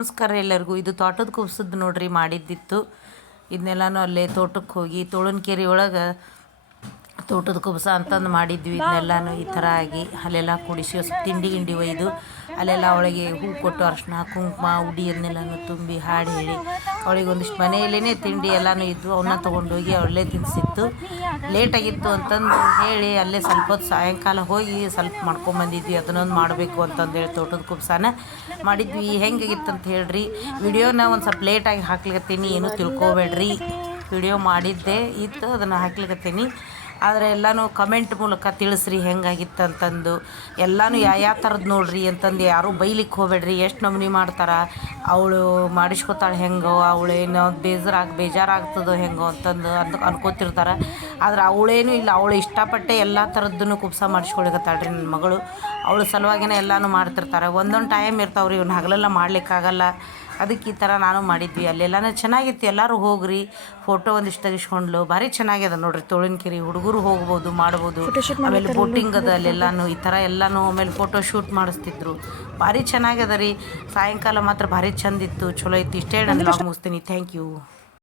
ನಮಸ್ಕಾರ ಎಲ್ಲರಿಗೂ. ಇದು ತೋಟದ ಕುಬ್ಸದ್ದು ನೋಡ್ರಿ ಮಾಡಿದ್ದಿತ್ತು. ಇದನ್ನೆಲ್ಲನೂ ಅಲ್ಲೇ ತೋಟಕ್ಕೆ ಹೋಗಿ ತೋಳನಕೆರೆ ಒಳಗೆ ತೋಟದ ಕುಬ್ಸ ಅಂತಂದು ಮಾಡಿದ್ವಿ. ಇದನ್ನೆಲ್ಲನೂ ಈ ಥರ ಆಗಿ ಅಲ್ಲೆಲ್ಲ ಕುಡಿಸಿ ಸ್ವಲ್ಪ ತಿಂಡಿ ಗಿಂಡಿ ಒಯ್ದು ಅಲ್ಲೆಲ್ಲ ಅವಳಿಗೆ ಹೂ ಕೊಟ್ಟು ಅರ್ಶಿನ ಕುಂಕುಮ ಉಡಿ ಅದನ್ನೆಲ್ಲನೂ ತುಂಬಿ ಹಾಡು ಹೇಳಿ ಅವಳಿಗೆ ಒಂದಿಷ್ಟು ಮನೆಯಲ್ಲೇ ತಿಂಡಿ ಎಲ್ಲನೂ ಇದ್ವು. ಅವನ್ನ ತೊಗೊಂಡೋಗಿ ಅವಳೇ ತಿನ್ನಿಸಿತ್ತು. ಲೇಟಾಗಿತ್ತು ಅಂತಂದು ಹೇಳಿ ಅಲ್ಲೇ ಸ್ವಲ್ಪ ಹೊತ್ತು ಸಾಯಂಕಾಲ ಹೋಗಿ ಸ್ವಲ್ಪ ಮಾಡ್ಕೊಂಬಂದಿದ್ವಿ. ಅದನ್ನೊಂದು ಮಾಡಬೇಕು ಅಂತಂದೇಳಿ ತೋಟದ ಕುಬ್ಸನ ಮಾಡಿದ್ವಿ. ಹೆಂಗಾಗಿತ್ತು ಅಂತ ಹೇಳ್ರಿ. ವಿಡಿಯೋನ ಒಂದು ಸ್ವಲ್ಪ ಲೇಟಾಗಿ ಹಾಕ್ಲಿಕತ್ತೀನಿ, ಏನೂ ತಿಳ್ಕೊಬೇಡ್ರಿ. ವಿಡಿಯೋ ಮಾಡಿದ್ದೆ ಇತ್ತು, ಅದನ್ನು ಹಾಕ್ಲಿಕತ್ತೀನಿ. ಆದರೆ ಎಲ್ಲನೂ ಕಮೆಂಟ್ ಮೂಲಕ ತಿಳಿಸ್ರಿ ಹೆಂಗಾಗಿತ್ತು ಅಂತಂದು. ಎಲ್ಲನೂ ಯಾವ ಥರದ್ದು ನೋಡ್ರಿ ಅಂತಂದು ಯಾರೂ ಬೈಲಿಕ್ಕೆ ಹೋಗ್ಬೇಡ್ರಿ. ಎಷ್ಟು ನಮೂನಿ ಮಾಡ್ತಾರೆ, ಅವಳು ಮಾಡಿಸ್ಕೊತಾಳೆ ಹೆಂಗೋ, ಅವಳೇನೋ ಬೇಜಾರಾಗ್ತದೋ ಹೆಂಗೋ ಅಂತಂದು ಅನ್ಕೋತಿರ್ತಾರೆ. ಆದ್ರೆ ಅವಳೇನೂ ಇಲ್ಲ, ಅವಳು ಇಷ್ಟಪಟ್ಟೆ ಎಲ್ಲ ಥರದ್ದನ್ನು ಕುಬ್ಸ ಮಾಡಿಸ್ಕೊಳಿಕತ್ತಾಳ್ರಿ ನನ್ನ ಮಗಳು. ಅವಳ ಸಲುವಾಗಿನೇ ಎಲ್ಲನೂ ಮಾಡ್ತಿರ್ತಾರೆ. ಒಂದೊಂದು ಟೈಮ್ ಇರ್ತಾವ್ರಿ, ಇವ್ನು ಹಗಲೆಲ್ಲ ಮಾಡ್ಲಿಕ್ಕಾಗಲ್ಲ. ಅದಕ್ಕೆ ಈ ಥರ ನಾನು ಮಾಡಿದ್ವಿ. ಅಲ್ಲೆಲ್ಲನೂ ಚೆನ್ನಾಗಿತ್ತು. ಎಲ್ಲರೂ ಹೋಗ್ರಿ, ಫೋಟೋ ಒಂದಿಷ್ಟು ತೆಗಿಸ್ಕೊಂಡ್ಲು. ಭಾರಿ ಚೆನ್ನಾಗ್ಯದ ನೋಡ್ರಿ ತೋಳನಕೆರೆ. ಹುಡುಗರು ಹೋಗ್ಬೋದು, ಮಾಡ್ಬೋದು. ಆಮೇಲೆ ಬೋಟಿಂಗ್ ಅದ ಅಲ್ಲೆಲ್ಲನೂ ಈ ಥರ ಎಲ್ಲನೂ. ಆಮೇಲೆ ಫೋಟೋ ಶೂಟ್ ಮಾಡಿಸ್ತಿದ್ರು. ಭಾರಿ ಚೆನ್ನಾಗ್ಯದ ರೀ. ಸಾಯಂಕಾಲ ಮಾತ್ರ ಭಾರಿ ಚಂದಿತ್ತು, ಚಲೋ ಇತ್ತು. ಇಷ್ಟೇ ನಾನು ಮುಗಿಸ್ತೀನಿ. Thank you.